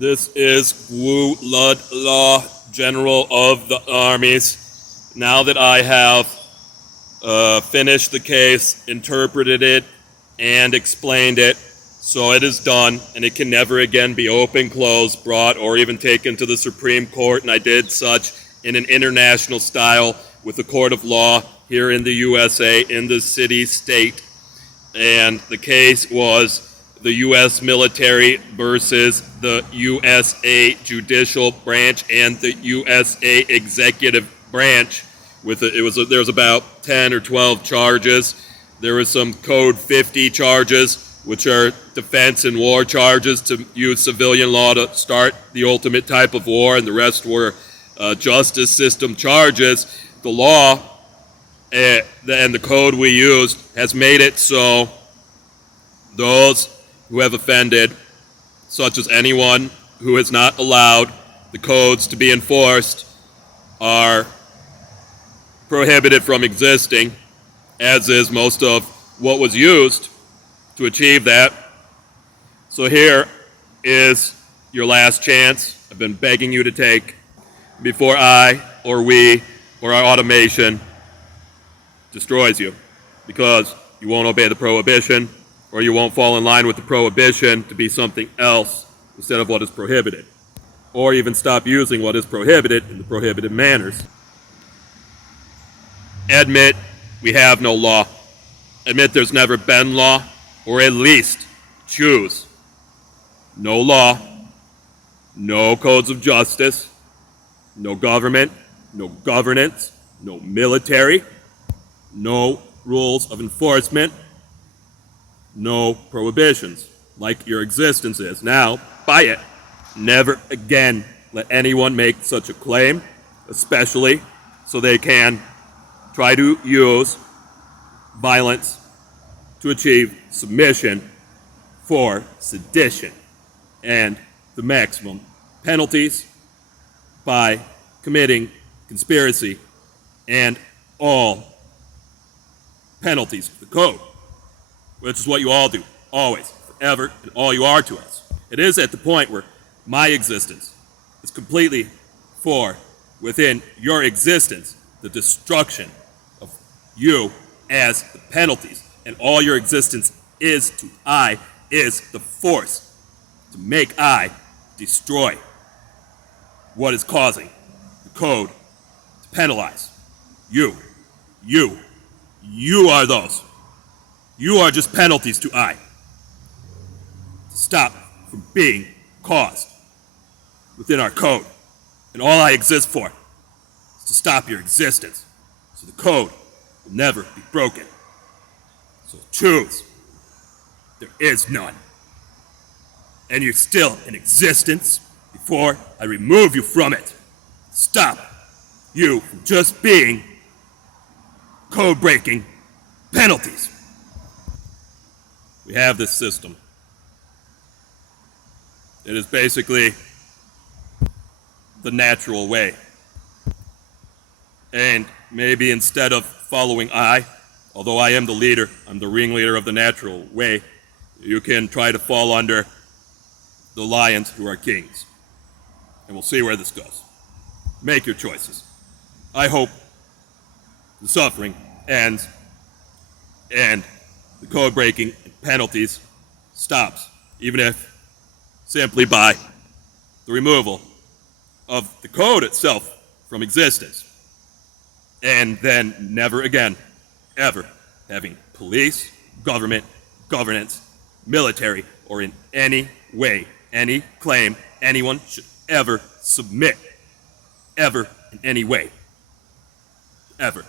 This is Wu Lud Law, General of the Armies. Now that I have finished the case, interpreted it, and explained it, so it is done, and it can never again be opened, closed, brought, or even taken to the Supreme Court, and I did such in an international style with the court of law here in the USA, in the city-state. And the case was the U.S. military versus the USA judicial branch and the USA executive branch. There was about 10 or 12 charges. There was some Code 50 charges, which are defense and war charges to use civilian law to start the ultimate type of war, and the rest were justice system charges. The law and the code we used has made it so those who have offended, such as anyone who has not allowed the codes to be enforced, are prohibited from existing, as is most of what was used to achieve that. So here is your last chance I've been begging you to take before I or we or our automation destroys you, because you won't obey the prohibition, or you won't fall in line with the prohibition to be something else instead of what is prohibited, or even stop using what is prohibited in the prohibited manners. Admit we have no law. Admit there's never been law, or at least choose no law, no codes of justice, no government, no governance, no military, no rules of enforcement, no prohibitions, like your existence is. Now, by it, never again let anyone make such a claim, especially so they can try to use violence to achieve submission for sedition and the maximum penalties by committing conspiracy and all penalties of the code, which is what you all do, always, forever, and all you are to us. It is at the point where my existence is completely for, within your existence, the destruction of you as the penalties, and all your existence is to I, is the force to make I destroy what is causing the code to penalize you. You are those. You are just penalties to I. Stop from being caused within our code. And all I exist for is to stop your existence, so the code will never be broken. So choose. There is none. And you're still in existence before I remove you from it. Stop you from just being code-breaking penalties. We have this system. It is basically the natural way. And maybe instead of following I, although I am the leader, I'm the ringleader of the natural way, you can try to fall under the lions who are kings. And we'll see where this goes. Make your choices. I hope the suffering ends and the code breaking and penalties stops, even if simply by the removal of the code itself from existence, and then never again, ever having police, government, governance, military, or in any way, any claim anyone should ever submit, ever in any way, ever.